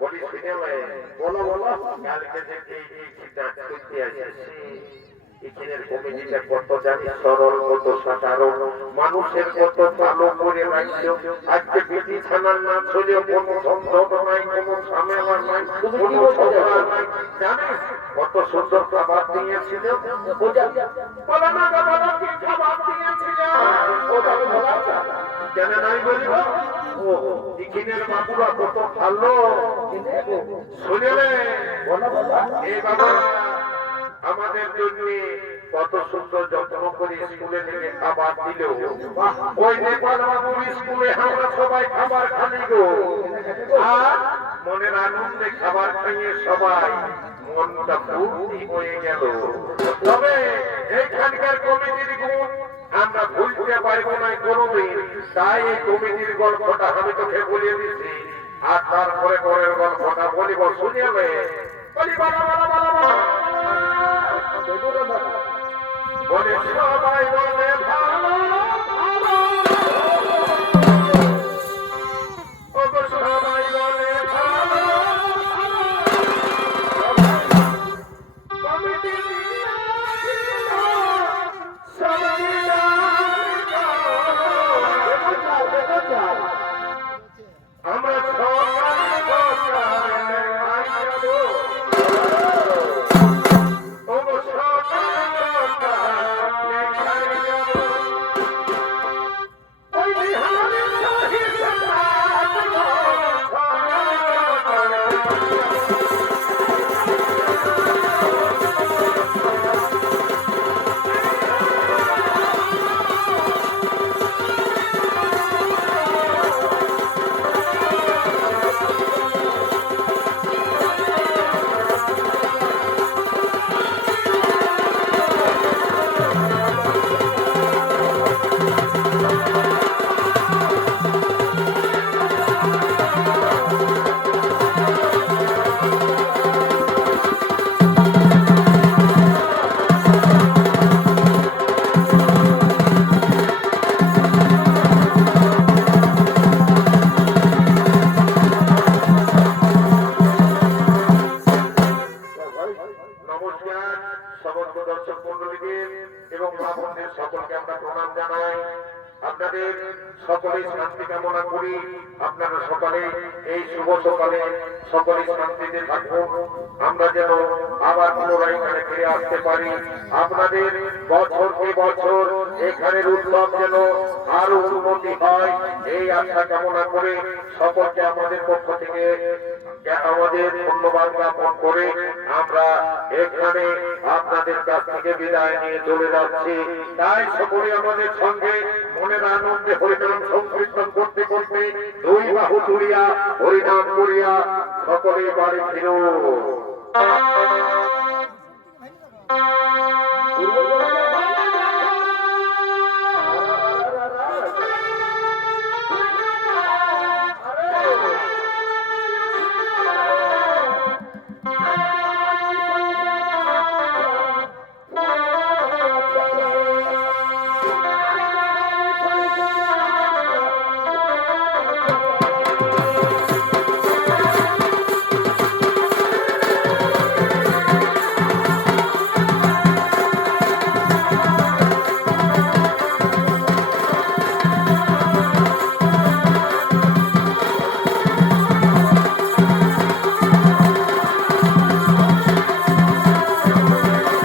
বলি শুনে বলো বলো কালকে যে এই সিদ্ধান্ত করতে আসছে এখানের কমিটিটা কত জানি সরল কত সাধারণ মানুষের কত ভালো করে রাখলো আজকে বিধি থানার না ছড়িয়ে কোনো সন্দেহ নাই কোনো ঝামেলা নাই কোনো ঝগড়া নাই জানিস কত সুন্দর খাবার দিয়েছিল বলো না বলো কি খাবার দিয়েছিল কেন নাই বলিব ও এখানের বাবুরা কত ভালো শুনে এই বাবা আমাদের জন্য কত সুন্দর যত্ন করে স্কুলে থেকে খাবার দিল ওই নেপাল বাবুর স্কুলে আমরা সবাই খাবার খালি গো আর মনের আনন্দে খাবার খাইয়ে সবাই মনটা ফুর্তি হয়ে গেল তবে এইখানকার কমিটির গুণ আমরা ভুলতে পারবো না কোনোদিন তাই এই কমিটির গল্পটা আমি তোকে বলে দিচ্ছি আর তারপরে পরের গল্পটা বলিব শুনিয়ে বলি বলে সবাই বলে ভালো সবাই বলে ভালো আমরা আপনাদের সকলে শান্তি কামনা করি আপনারা সকালে এই শুভ সকালে সকলে শান্তিতে থাকুন আমরা যেন আবার পুনরায় এখানে ফিরে আসতে পারি আপনাদের বছরকে বছর এখানের উৎসব যেন আরো উন্নতি হয় এই আশা কামনা করে সকলকে আমাদের পক্ষ থেকে আমাদের ধন্যবাদ জ্ঞাপন করে আমরা এখানে আপনাদের কাছ থেকে বিদায় নিয়ে চলে যাচ্ছি তাই সকলে আমাদের সঙ্গে মনের আনন্দে হরিনাম সংকীর্তন করতে করতে দুই বাহু তুলিয়া হরিনাম করিয়া সকলে বাড়ি ফিরো